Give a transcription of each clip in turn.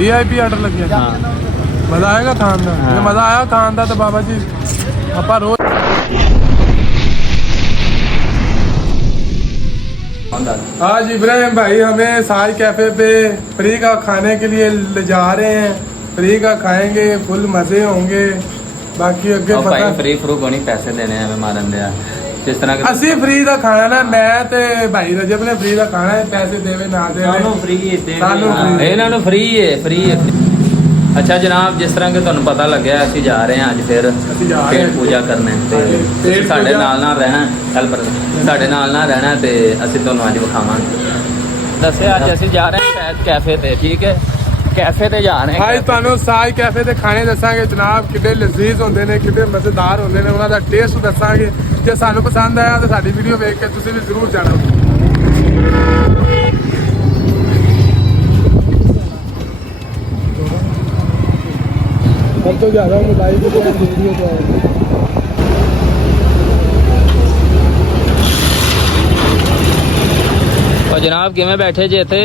VIP order ਲੱਗਿਆ। ਹਾਂ ਮਜ਼ਾ ਆਏਗਾ ਖਾਣ ਦਾ। ਜੇ ਮਜ਼ਾ ਆਇਆ ਖਾਣ ਦਾ ਤਾਂ ਬਾਬਾ ਜੀ ਆਪਾਂ ਰੋਜ਼ आज इब्राहिम भाई हमें साई कैफे पे फ्री का खाने के लिए ले जा रहे हैं। फ्री का खाएंगे, फुल मजे होंगे। बाकी अगे ਉਹ पता ਭਾਈ ਫ੍ਰੀ ਫਰੂ ਨਹੀਂ ਪੈਸੇ ਦੇਣੇ ਐਵੇਂ ਮਾਰਨ ਦੇ ਆ ਜਿਸ ਤਰ੍ਹਾਂ ਕਿ ਅਸੀਂ ਫ੍ਰੀ ਦਾ ਖਾਣਾ ਨਾ, ਮੈਂ ਤੇ ਭਾਈ ਰਜਬ ਨੇ ਫ੍ਰੀ ਦਾ ਖਾਣਾ ਹੈ। ਪੈਸੇ ਦੇਵੇ ਨਾ ਦੇਵੇ ਸਾਨੂੰ ਫ੍ਰੀ ਦੇ ਸਾਨੂੰ free। ਇਹਨਾਂ ਨੂੰ ਫ੍ਰੀ ਹੈ। ਅੱਛਾ ਜਨਾਬ, ਜਿਸ ਤਰ੍ਹਾਂ ਕਿ ਤੁਹਾਨੂੰ ਪਤਾ ਲੱਗਿਆ ਅਸੀਂ ਜਾ ਰਹੇ ਹਾਂ ਅੱਜ ਫਿਰ ਅਸੀਂ ਜਾ ਰਹੇ ਪੇਟ ਹਾਂ। ਪੂਜਾ ਕਰਨੇ ਤੇ ਹਾਂਜੀ, ਤੁਸੀਂ ਪੇਟ ਸਾਡੇ ਪੂਜਾ। ਨਾਲ ਰਹਿਣਾ ਕੱਲ ਪਰ ਸਾਡੇ ਨਾਲ ਰਹਿਣਾ ਤੇ ਅਸੀਂ ਤੁਹਾਨੂੰ ਅੱਜ ਵਿਖਾਵਾਂਗੇ। ਦੱਸਿਆ ਅੱਜ ਅਸੀਂ ਜਾ ਰਹੇ ਹਾਂ ਸ਼ਾਇਦ ਕੈਫੇ ਤੇ, ਠੀਕ ਹੈ ਕੈਫੇ ਤੇ ਜਾ ਰਹੇ ਹਾਂ। ਅੱਜ ਤੁਹਾਨੂੰ ਸਾਈ ਕੈਫੇ ਦੇ ਖਾਣੇ ਦੱਸਾਂਗੇ ਜਨਾਬ, ਕਿੰਨੇ ਲਜ਼ੀਜ਼ ਹੁੰਦੇ ਨੇ, ਕਿੰਨੇ ਮਜ਼ੇਦਾਰ ਹੁੰਦੇ ਨੇ, ਉਹਨਾਂ ਦਾ ਟੇਸਟ ਦੱਸਾਂਗੇ। ਜੇ ਸਾਨੂੰ ਪਸੰਦ ਆਇਆ ਤਾਂ ਸਾਡੀ ਵੀਡੀਓ ਵੇਖ ਕੇ ਤੁਸੀਂ ਵੀ ਜ਼ਰੂਰ ਜਾਣਾ। ਸਭ ਤੋਂ ਜ਼ਿਆਦਾ ਮੋਬਾਈਲ ਦੇ ਵੀਡੀਓ ਤੋਂ ਆਏ। और जनाब किमें बैठे जे थे?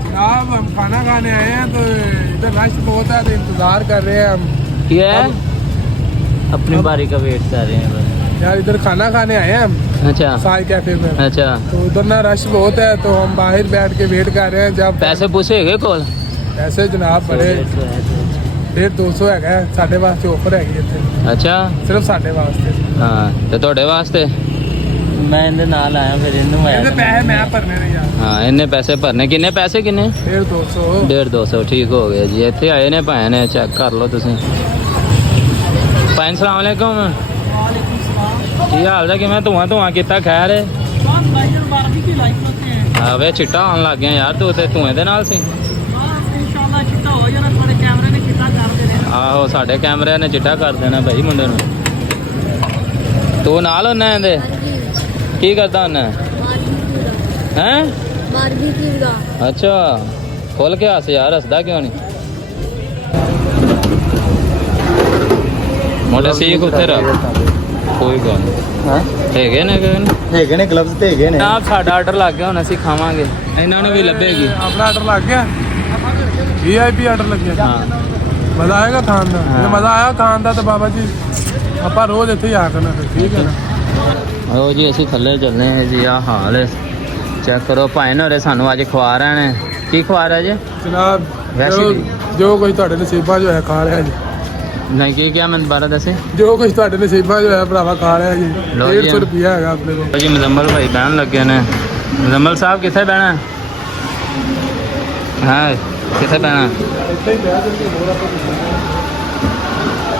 जनाब हम खाना खाने आए हैं तो इधर रश बहुत है तो इंतजार कर रहे हैं हम। क्या है? अपनी बारी का वेट कर रहे हैं बस। यार इधर खाना खाने आए हैं हम अच्छा साई कैफे में। अच्छा तो उधर ना रश बहुत है तो हम बाहर बैठ के वेट कर रहे हैं। जब पैसे पूछे गए कोल? पैसे जनाब बड़े 150 है साढ़े वास्ते ऑफर हैगी इतने, अच्छा सिर्फ साढ़े वास्ते। हाँ तो ਤੁਹਾਡੇ ਵਾਸਤੇ मैं इनके नाल आया फिर इन्नू आया ਇਹਦੇ ਪੈਸੇ ਮੈਂ ਭਰਨੇ ਨੇ ਯਾਰ। ਹਾਂ ਇੰਨੇ ਪੈਸੇ ਭਰਨੇ। ਕਿੰਨੇ ਪੈਸੇ ਕਿੰਨੇ? 150। 150 ਠੀਕ ਹੋ ਗਿਆ ਜੀ। ਇੱਥੇ ਆਏ ਨੇ ਭਾਏ ਨੇ, ਚੈੱਕ ਕਰ ਲਓ ਤੁਸੀਂ। ਭਾਈ ਸਲਾਮ ਅਲੈਕੁਮ। ਕੀ ਹਾਲ ਦਾ? ਕਿਵੇਂ ਧੂਆਂ ਕੀਤਾ? ਖੈਰ ਹੈ? ਹਾਂ ਵੇ ਚਿੱਟਾ ਆਉਣ ਲੱਗ ਗਿਆ ਯਾਰ, ਤੂੰ ਤੇ ਧੂਏ ਦੇ ਨਾਲ ਸੀ। ਆਹੋ ਸਾਡੇ ਕੈਮਰੇ ਨੇ ਚਿੱਟਾ ਕਰ ਦੇਣਾ ਭਾਈ ਮੁੰਡੇ ਨੂੰ। ਤੂੰ ਨਾਲ ਹੁੰਨਾ ਇਹਦੇ? ਕੀ ਕਰਦਾ ਹੁੰਨਾ ਹੈ? ਬਾਰਬੀਕਿਊ ਦਾ। ਅੱਛਾ ਖੋਲ ਕੇ ਹੱਸ ਯਾਰ, ਹੱਸਦਾ ਕਿਉਂ ਨਹੀਂ? ਮੋਟੇ ਸੀਖ ਉੱਥੇ ਰੱਖ, ਕੋਈ ਗੱਲ ਨਹੀਂ। ਹੈਗੇ ਨੇ ਗਲਵਜ਼ ਤੇ ਹੈਗੇ ਨੇ। ਆਪ ਸਾਡਾ ਆਰਡਰ ਲੱਗ ਗਿਆ, ਹੁਣ ਅਸੀਂ ਖਾਵਾਂਗੇ। ਇਹਨਾਂ ਨੂੰ ਵੀ ਲੱਭੇਗੀ। ਆਪਣਾ ਆਰਡਰ ਲੱਗ ਗਿਆ। VIP ਆਰਡਰ ਲੱਗਿਆ। ਹਾਂ ਮਜ਼ਾ ਆਏਗਾ ਖਾਣ ਦਾ। ਜੇ ਮਜ਼ਾ ਆਇਆ ਖਾਣ ਦਾ ਤਾਂ ਬਾਬਾ ਜੀ ਆਪਾਂ ਰੋਜ਼ ਇੱਥੇ ਹੀ ਆ ਕਰਨਾ ਫਿਰ, ਠੀਕ ਹੈ ਨਾ। ਉਹ ਜੀ ਅਸੀਂ ਥੱਲੇ ਚੱਲਨੇ ਹਾਂ ਜੀ। ਆਹ ਹਾਲ ਹੈ, ਚੈੱਕ ਕਰੋ। ਭਾਈ ਨੇ ਸਾਨੂੰ ਅੱਜ ਖਵਾ ਰਹੇ ਨੇ। ਕੀ ਖਵਾ ਰਿਹਾ ਜੀ? ਜਨਾਬ ਵੈਸੇ ਜੋ ਕੁਝ ਤੁਹਾਡੇ ਨਸੀਬਾਂ 'ਚ ਹੋਇਆ ਖਾ ਰਿਹਾ ਜੀ। ਨਹੀਂ ਕੀ ਕਿਹਾ ਮੈਨੂੰ ਦੁਬਾਰਾ ਦੱਸੇ। ਜੋ ਕੁਝ ਤੁਹਾਡੇ ਨਸੀਬਾਂ 'ਚ ਹੋਇਆ ਭਰਾਵਾ ਖਾ ਰਿਹਾ ਜੀ। ਲਓ ਜੀ। 150 ਰੁਪਿਆ ਹੈਗਾ ਆਪਣੇ ਕੋਲ। ਜੀ ਮੁਜ਼ੰਮਲ ਭਾਈ ਬਹਿਣ ਲੱਗੇ ਨੇ। ਮੁਜ਼ੰਮਲ ਸਾਹਿਬ ਕਿੱਥੇ ਬਹਿਣਾ? ਹਾਂ ਕਿੱਥੇ ਬਹਿਣਾ? ਇੱਥੇ ਹੀ ਬਹਿ ਜਾਂਦੇ ਹੋਰ ਆਪਾਂ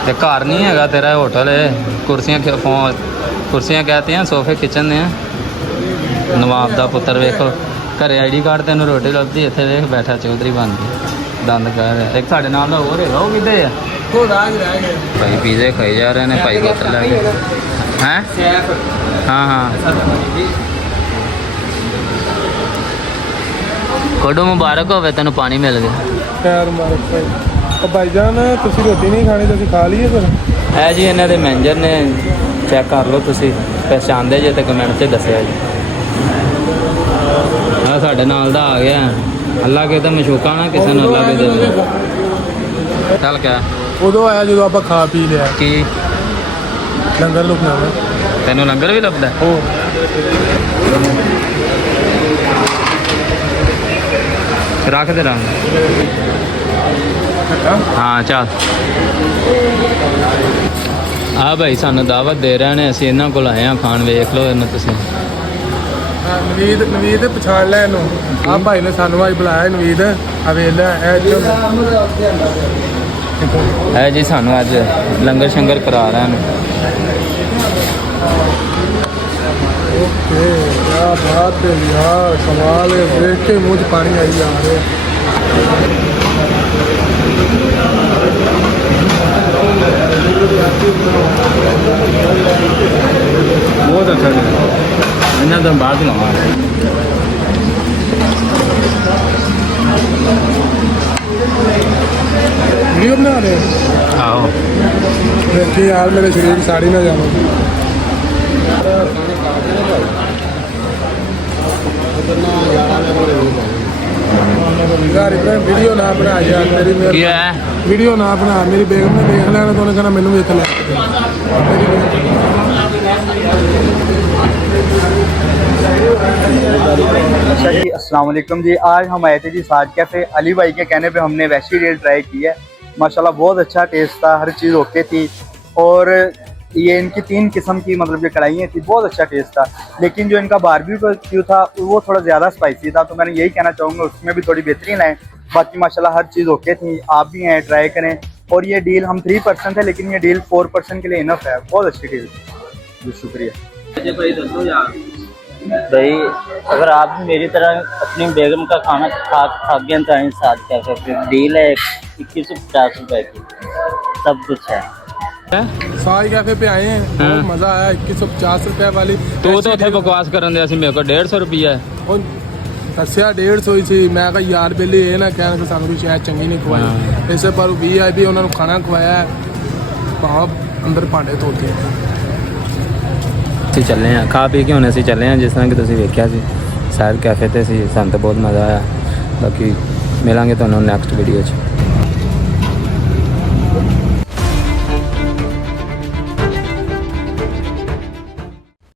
ਤੇ ਘਰ ਨਹੀਂ ਹੈਗਾ ਤੇਰਾ, ਹੋਟਲ ਹੈ। ਕੁਰਸੀਆਂ ਕਹਤੀਆਂ, ਸੋਫੇ ਖਿੱਚਣ ਨੇ। ਨਵਾਬ ਦਾ ਪੁੱਤਰ ਵੇਖੋ, ਘਰੇ ID ਕਾਰਡ ਤੈਨੂੰ ਰੋਟੀ ਲੱਭਦੀ, ਇੱਥੇ ਵੇਖ ਬੈਠਾ ਚੌਧਰੀ ਬਣ ਕੇ ਦੰਦ ਕਰ ਰਿਹਾ। ਇੱਕ ਸਾਡੇ ਨਾਲ ਦਾ ਹੋਰ ਹੈਗਾ, ਉਹ ਕਿੱਥੇ ਆ? ਉਹ ਰਾਜ ਰਹਿ ਗਏ ਭਾਈ ਪੀਜ਼ੇ ਖਾਈ ਜਾ ਰਹੇ ਨੇ। ਭਾਈ ਬੋਤਲ ਲੈ ਕੇ ਹੈ। ਹਾਂ ਕੋਡੋ ਮੁਬਾਰਕ ਹੋਵੇ ਤੈਨੂੰ, ਪਾਣੀ ਮਿਲ ਗਿਆ। ਖੈਰ ਮਾਰਕ ਭਾਈ। ਉਹ ਭਾਈਜਾਨ ਤੁਸੀਂ ਰੋਟੀ ਨਹੀਂ ਖਾਣੀ ਤਾਂ ਅਸੀਂ ਖਾ ਲਈਏ ਫਿਰ। ਹੈ ਜੀ ਇਹਨਾਂ ਦੇ ਮੈਨੇਜਰ ਨੇ, ਚੈੱਕ ਕਰ ਲਓ ਤੁਸੀਂ, ਪਹਿਚਾਣਦੇ ਜੇ ਤੇ ਕਮੈਂਟ 'ਚ ਦੱਸਿਆ ਜੀ। ਆ ਸਾਡੇ ਨਾਲ ਦਾ ਆ ਗਿਆ। ਅੱਲਾ ਕੇ ਤਾਂ ਮਸ਼ੂਕਾ ਨਾ ਕਿਸੇ ਨੂੰ ਅੱਲਾ ਕੇ ਦੇ ਦੇ। ਚੱਲ ਕਿਆ ਉਦੋਂ ਆਇਆ ਜਦੋਂ ਆਪਾਂ ਖਾ ਪੀ ਲਿਆ। ਕੀ ਲੰਗਰ ਲੁਕਣਾ ਵਾ। ਤੈਨੂੰ ਲੰਗਰ ਵੀ ਲੱਭਦਾ? ਉਹ ਰੱਖ ਦੇ ਰੰਗ। ਹਾਂ ਚੱਲ। ਆ ਭਾਈ ਸਾਨੂੰ ਦਾਵਤ ਦੇ ਰਹੇ ਨੇ, ਅਸੀਂ ਇਹਨਾਂ ਕੋਲ ਆਏ ਹਾਂ ਖਾਣ। ਵੇਖ ਲਓ ਇਹਨੂੰ ਤੁਸੀਂ। ਨਵੀਦ ਪਛਾਣ ਲੈ ਇਹਨੂੰ। ਆ ਭਾਈ ਨੇ ਸਾਨੂੰ ਅੱਜ ਬੁਲਾਇਆ। ਨਵੀਦ ਆ ਵੇਖ ਲੈ ਹੈ ਜੀ, ਸਾਨੂੰ ਅੱਜ ਲੰਗਰ ਸ਼ੰਗਰ ਕਰਾ ਰਹੇ ਨੇ। ਓਕੇ ਕਿਆ ਬਾਤ ਹੈ ਯਾਰ, ਕਮਾਲ ਹੈ। ਦੇਖ ਕੇ ਮੂੰਹ 'ਚ ਪਾਣੀ ਆਈ ਜਾ ਰਿਹਾ। ਬਹੁਤ ਅੱਛਾ ਜੀ। ਇਹਨਾਂ ਦਾ ਬਾਅਦ ਲਵਾਂਗੇ। ਵੀਡੀਓ ਬਣਾ ਰਹੇ ਆਓ ਦੇਖੀ ਯਾਰ, ਮੇਰੇ ਸ਼ਰੀਰ ਦੀ ਸਾੜੀ ਨਾ ਜਾਵੇ। यार इब्राहिम वीडियो ना बना यार तेरी मेरी ਕੀ ਹੈ वीडियो ना बना मेरी बेगम ने देख लेना तो उन्हें कहना मैनू भी इत्थे लै के दे। मेरी अच्छा जी अस्सलाम वालेकुम जी। आज हम आए थे जी साज कैफ़े। अली भाई के कहने पे हमने वैसी रेल ट्राई की है। माशाल्लाह बहुत अच्छा टेस्ट था, हर चीज़ ओके थी। और ये इनकी 3 किस्म की मतलब ये कढ़ाइयाँ थी, बहुत अच्छा टेस्ट था। लेकिन जो इनका बारबेक्यू था वो थोड़ा ज़्यादा स्पाइसी था, तो मैंने यही कहना चाहूँगा उसमें भी थोड़ी बेहतरी लाएँ। बाकी माशाल्लाह हर चीज़ ओके थी। आप भी आएँ, ट्राई करें। और ये डील हम 3% है, लेकिन ये डील 4% के लिए इनफ है। बहुत अच्छी डील जी, शुक्रिया। भाई अगर आप भी मेरी तरह अपनी बेगम का खाना खा गए तो आए साथ कैफे पे। डील है 2150 रुपए की, सब कुछ है। साज कैफे पे आए हैं, बहुत मजा आया। 2150 रुपए वाली ਤੂੰ ਤਾਂ ਉੱਥੇ ਬਕਵਾਸ ਕਰਨ ਦੇ ਅਸੀਂ ਮੇਰੇ ਕੋਲ 150 ਰੁਪਈਆ ਹੈ ਉਹ ਦੱਸਿਆ 150 ਹੀ ਸੀ। ਮੈਂ ਕਿਹਾ ਯਾਰ ਬੇਲੀ ਇਹ ਨਾ ਕਹਿਣ ਕਿ ਸਾਨੂੰ ਕੋਈ ਸ਼ਾਇਦ ਚੰਗੀ ਨਹੀਂ ਖਵਾਈ। ਇਸੇ ਪਰ VIP ਉਹਨਾਂ ਨੂੰ ਖਾਣਾ ਖਵਾਇਆ, ਭਾਵ ਅੰਦਰ ਭਾਂਡੇ ਧੋਤੇ। ਅਸੀਂ ਚੱਲੇ ਹਾਂ, ਖਾ ਪੀ ਕੇ ਹੁਣ ਅਸੀਂ ਚੱਲੇ ਹਾਂ। ਜਿਸ ਤਰ੍ਹਾਂ ਕਿ ਤੁਸੀਂ ਵੇਖਿਆ ਸੀ ਸਾਇਦ ਕੈਫੇ ਤੇ ਸੀ, ਸਾਨੂੰ ਤਾਂ ਬਹੁਤ ਮਜ਼ਾ ਆਇਆ। ਬਾਕੀ ਮਿਲਾਂਗੇ ਤੁਹਾਨੂੰ ਨੈਕਸਟ ਵੀਡੀਓ 'ਚ।